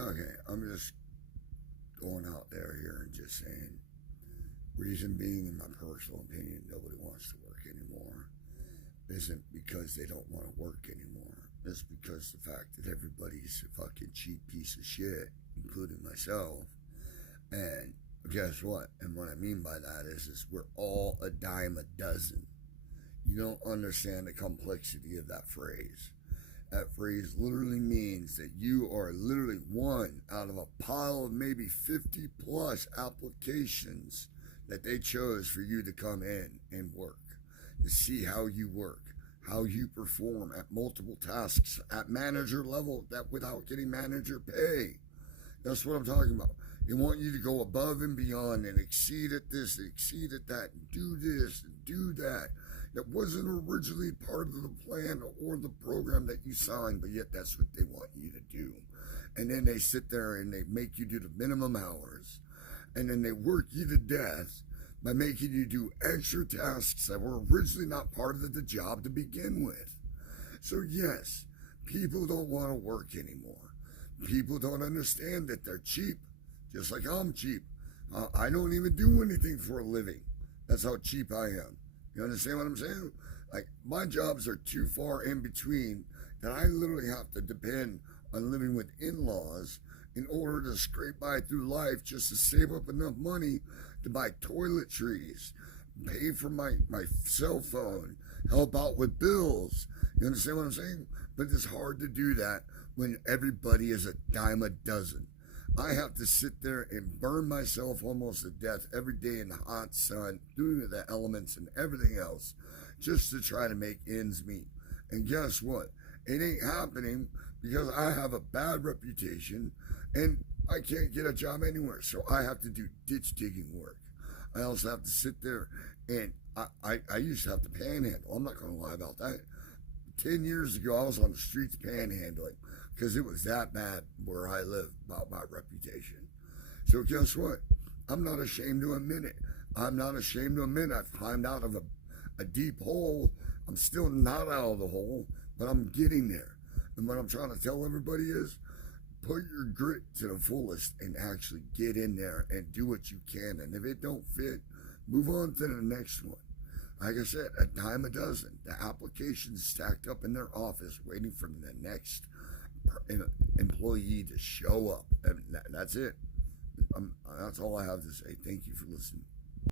Okay, I'm just going out there here and just saying, reason being, in my personal opinion, nobody wants to work anymore. Isn't because they don't want to work anymore. It's because the fact that everybody's a fucking cheap piece of shit, including myself. And guess what? And what I mean by that is we're all a dime a dozen. You don't understand the complexity of that phrase. That phrase literally means that you are literally one out of a pile of maybe 50 plus applications that they chose for you to come in and work, to see how you work, how you perform at multiple tasks at manager level that without getting manager pay. That's what I'm talking about. They want you to go above and beyond and exceed at this, and exceed at that, and do this, and do that. That wasn't originally part of the plan or the program that you signed, but yet that's what they want you to do. And then they sit there and they make you do the minimum hours. And then they work you to death by making you do extra tasks that were originally not part of the job to begin with. So yes, people don't want to work anymore. People don't understand that they're cheap, just like I'm cheap. I don't even do anything for a living. That's how cheap I am. You understand what I'm saying? Like, my jobs are too far in between that I literally have to depend on living with in-laws in order to scrape by through life just to save up enough money to buy toiletries, pay for my cell phone, help out with bills. You understand what I'm saying? But it's hard to do that when everybody is a dime a dozen. I have to sit there and burn myself almost to death every day in the hot sun, doing the elements and everything else, just to try to make ends meet. And guess what? It ain't happening because I have a bad reputation and I can't get a job anywhere. So I have to do ditch digging work. I also have to sit there and I used to have to panhandle. I'm not going to lie about that. 10 years ago, I was on the streets panhandling because it was that bad where I live about my reputation. So guess what? I'm not ashamed to admit it. I'm not ashamed to admit I've climbed out of a deep hole. I'm still not out of the hole, but I'm getting there. And what I'm trying to tell everybody is put your grit to the fullest and actually get in there and do what you can. And if it don't fit, move on to the next one. Like I said, a dime a dozen. The applications stacked up in their office waiting for the next employee to show up. And that's it. That's all I have to say. Thank you for listening.